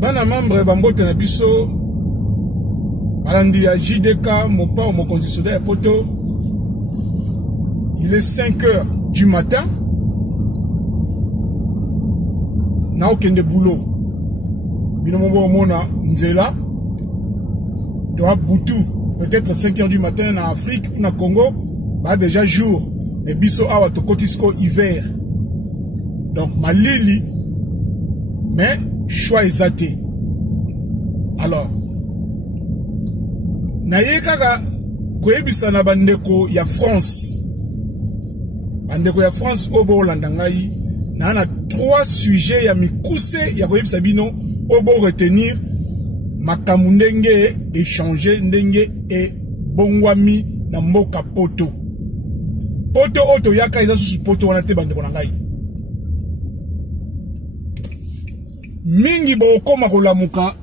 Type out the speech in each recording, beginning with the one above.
Bana membre bambote na biso balandi ya JDK mopa au mokonzi soda ya poto. Il est 5 heures du matin. Na okende boulot. Bino mo mona nzela. Doa butu peut-être 5 heures du matin en Afrique ou na Congo, bah déjà jour. Mais biso awa to kotisko hiver. Donc malili mais choix exaté. Alors naye kaka koyebisa na bandeko ya France. Bandeko ya France obo Hollanda ngai na 3 sujets ya mikuse ya koyebisa bino obo retenir makambo ndenge échanger ndenge e bongwami na mboka poto. Poto oto yaka eza susu poto wana te bandeko na ngai. Mingi bokoma kolamuka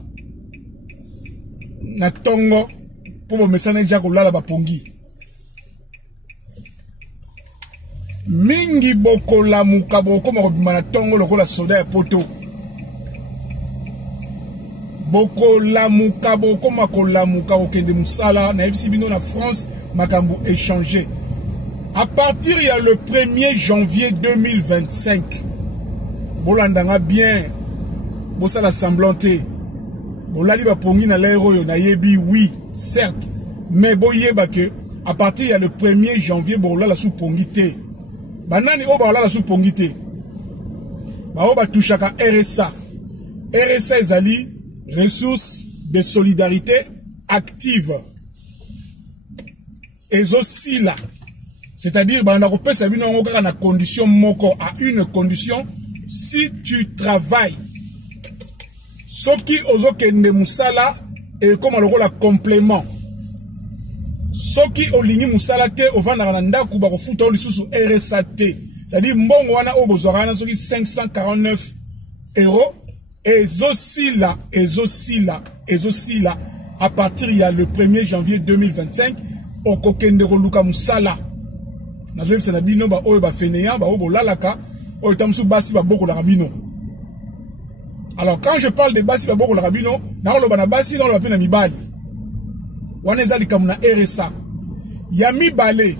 na tongo po mesana ja kolala bapongi. Mingi bokolamuka bokoma kobima na tongo lokola soda ya poto. Bokolamuka bokoma kolamuka okende musala na ebisi bino na France makambo échanger. À partir il y a le 1er janvier 2025. Bolandanga bien. Bosala semblanté. Bolali bapongi na l'aéro na yebi oui, certes, mais boyeba que à partir il y a le 1er janvier bolala sous pongité. Banani o bolala sous pongité. Ba o ba touchaka RSA. RSA ezali ressources de solidarité active. Ezo sila. C'est-à-dire banda ko pesa bino ngo kaka na condition moko, à une condition, si tu travailles. Soki ozokende musala et comme lokola complément. Soki olingi musala te ovanda na ndaku ba kofuta o lisusu RSA te. C'est-à-dire mbongo wana obozorana soki 549 euros ezosila à partir il y a le 1er janvier 2025 okokende koluka musala. Na jebisa na bino ba oyo ba feneya ba obo lalaka oyo tamsu basi ba boko la rabino. Alors quand je parle de basi baboko la rabino, na lo bana basi na lo pena mibali. Wana ezali kamuna RSA. Ya mibale.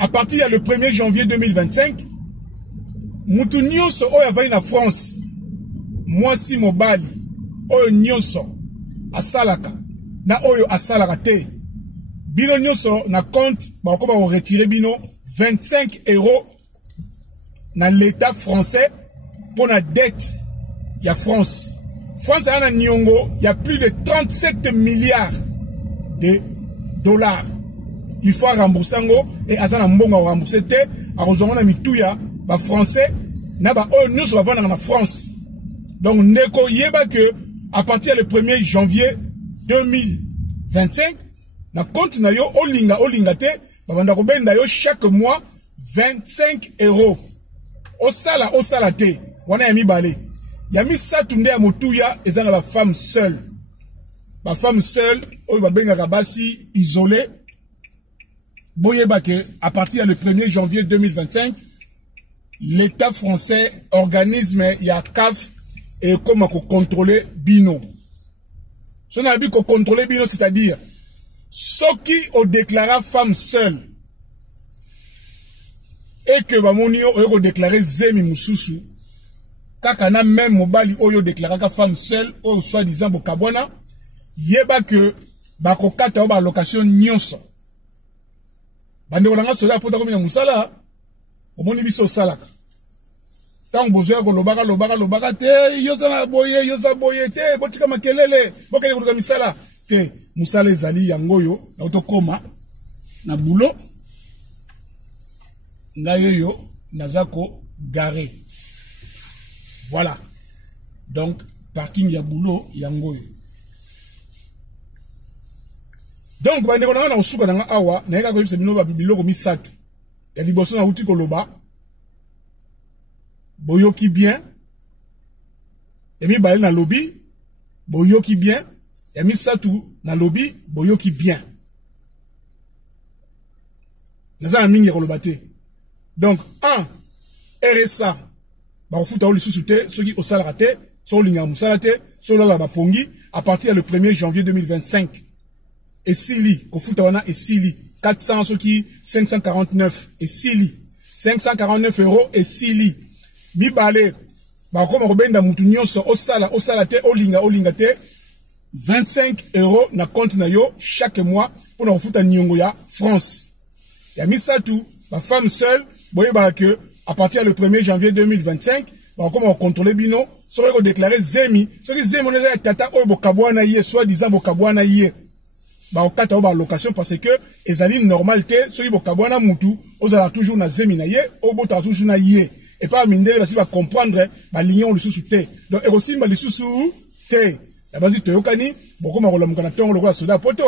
À partir il y a le 1er janvier 2025, mutu nyonso oyo avali na France. Mwasi mobali oyo nyonso asalaka na oyo asalaka te. Bino nyonso na compte ba ko ba retirer bino 25 euros na l'état français pour la dette. Il y a France. France a un Nyongo, il y a plus de 37 milliards de dollars. Il faut rembourser et Azana Mbonga rembourser te, a Rozongona Mituya, ba français, na ba oh nous va vendre en France. Donc Neko yeba que à partir du 1er janvier 2025, na compte na yo olinga te, ba banda ko benda yo chaque mois 25 euros. Osala te, wana ya mibale. Yami satunde ya motuya ezana ba femme seule. Ba femme seule, oyo ba benga basi isolée. Boyeba que à partir du 1er janvier 2025, l'État français organisme ya CAF et comment contrôler bino. Si on a dit qu'on contrôler bino, c'est-à-dire ceux qui ont déclaré femme seule et que ba monio ont déclaré zemi mususu. Kakana même mobali oyo déclaré ka femme seule ou soi-disant bokabwana yeba que bakokata ba location nyonso bande kolanga sola pota komina musala omoni biso salaka tant bozoya ko lobaka te yosa boye te botika makelele bokele ko misala te musala ezali yangoyo na otokoma na boulot ngayo nazako garé. Voilà. Donc, parking ya boulot, yangoyo. Donc, ba ndeko na osuka na awa, na yeka ko yebisa bino ba biloko misatu. Ya liboso na uti koloba. Boyoki bien. Emi ba na lobby, boyoki bien. Ya misatu na lobby, boyoki bien. Naza na mingi ya koloba te. Donc, 1, RSA. Ba futa o lisusu te, soki osala te, sur l'inga musalate, sur la bapongi, à partir le 1er janvier 2025. Et Sili, Kofoutawana et Sili, 400 ce qui 549 et Sili, 549 € et Sili. Mi balé, bah comme Robenda Moutounion so osala te, olinga te, 25 € na compte na yo chaque mois pour nous foutre à Nyongo ya France. Ya mis ça tout, ma femme seule, boye bah que à partir le 1er janvier 2025, bah comme on contrôle bino, so on déclarer zemi, ce qui zemi on est tata o bokabwana yé, soit disant bokabwana yé. Bah au kata ba location parce que ezali normalité, so yi bokabwana mutu, ozala toujours na zemi na yé, obota toujours na yé. Et pas mindele basi ba comprendre ba lignon le sous te. Donc et aussi ba le sous te. La base de Yokani, beaucoup de gens ont le soda poto.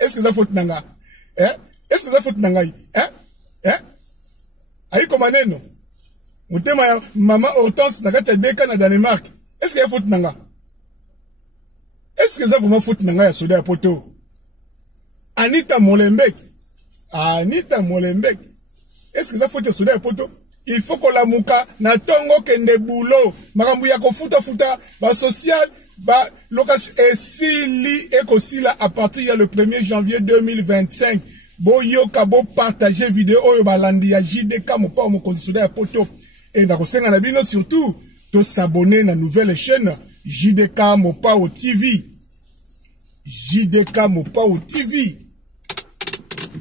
Est-ce que ça faut nanga? Est-ce que ça faut nanga? Aïe comme un non? Maman Hortense n'a pas de na Danemark. Est-ce que ça faut nanga? Est-ce que ça vraiment faut nanga ya soda poto? Anita Molenbeek. Anita Molenbeek. Est-ce que ça faut soda poto? Il faut que la mouka na tongo kende boulot makambu ya kofuta ba social ba location et sili ekosila à partir le 1er janvier 2025 boyoka bo partager vidéo oyo balandi ya JDK mopa mo conditionnel poto et na kosenga na bino surtout to s'abonner na nouvelle chaîne JDK mopa au TV JDK mopa au TV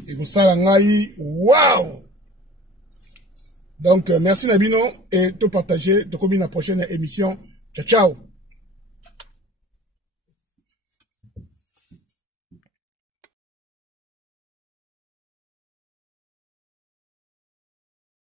et ko sala ngai wow. Donc, merci Nabino et te partager. Donc, la prochaine émission. Ciao, ciao.